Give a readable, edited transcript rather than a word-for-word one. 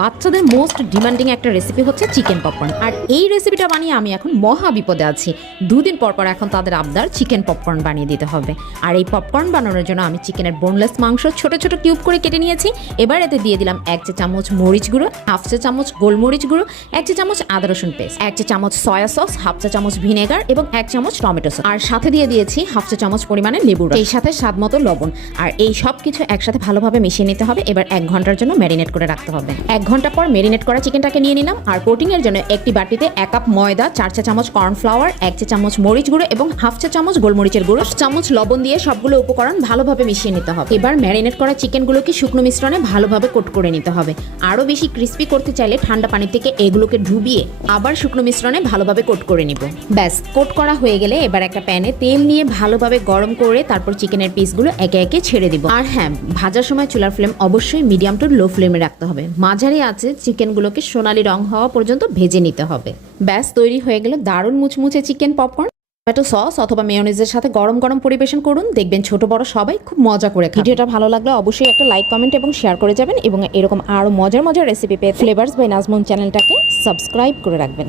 বাচ্চাদের most demanding একটা recipe হচ্ছে চিকেন পপকর্ন। আর এই রেসিপিটা বানিয়ে আমি এখন মহা বিপদে আছি। দুদিন পর পর এখন তাদের আবদার চিকেন পপকর্ন বানিয়ে দিতে হবে। আর এই পপকর্ন বানানোর জন্য আমি চিকেনের বোনলেস মাংস ছোট ছোট কিউব করে কেটে নিয়েছি। এবার এতে দিয়ে দিলাম 1 চা চামচ মরিচ গুঁড়ো, 1/2 চা চামচ গোলমরিচ গুঁড়ো, 1 চা চামচ আদা রসুন পেস্ট, 1 চা চামচ সয়া সস, 1/2 চা চামচ ভিনেগার এবং 1 চামচ টমেটো সস। আর সাথে দিয়ে দিয়েছি 1/2 চা চামচ পরিমাণে লেবুর রস, এই সাথে স্বাদ মতো লবণ। আর এই সব কিছু একসাথে ভালোভাবে মিশিয়ে নিতে হবে। এবার 1 ঘন্টার জন্য ম্যারিনেট করে রাখতে হবে। 1 ঘন্টা পর মেরিনেট করা চিকেনটাকে নিয়ে নিলাম। আর কোটিং এর জন্য একটি বাটিতে 1 কাপ ময়দা, 4 চা চামচ কর্নফ্লাওয়ার, 1 চা চামচ মরিচ গুঁড়ো এবং 1/2 চা চামচ গোলমরিচের গুঁড়ো, 1 চামচ লবণ দিয়ে সবগুলো উপকরণ ভালোভাবে মিশিয়ে নিতে হবে। এবার ম্যারিনেট করা চিকেনগুলোকে শুকনো মিশ্রণে ভালোভাবে কোট করে নিতে হবে। আরও বেশি ক্রিস্পি করতে চাইলে ঠান্ডা পানি থেকে এগুলোকে ডুবিয়ে আবার শুকনো মিশ্রণে ভালোভাবে কোট করে নিব। ব্যাস, কোট করা হয়ে গেলে এবার একটা প্যানে তেল নিয়ে ভালোভাবে গরম করে তারপর চিকেনের পিসগুলো একে একে ছেড়ে দিব। আর হ্যাঁ, ভাজার সময় চুলার ফ্লেম অবশ্যই মিডিয়াম টু লো ফ্লেমে রাখতে হবে। মাঝারি আছে চিকেনগুলোকে সোনালি রং হওয়া পর্যন্ত ভেজে নিতে হবে। ব্যাস, তৈরি হয়ে গেল দারুণ মুচমুচে চিকেন পপকর্ন। টমেটো সস অথবা মেয়োনিজের সাথে গরম গরম পরিবেশন করুন, দেখবেন ছোট বড় সবাই খুব মজা করে খাবে। ভিডিওটা ভালো লাগলে অবশ্যই একটা লাইক, কমেন্ট এবং শেয়ার করে যাবেন এবং এরকম আরও মজার মজার রেসিপি পেয়ে ফ্লেভারস বাই নাজমুন চ্যানেলটাকে সাবস্ক্রাইব করে রাখবেন।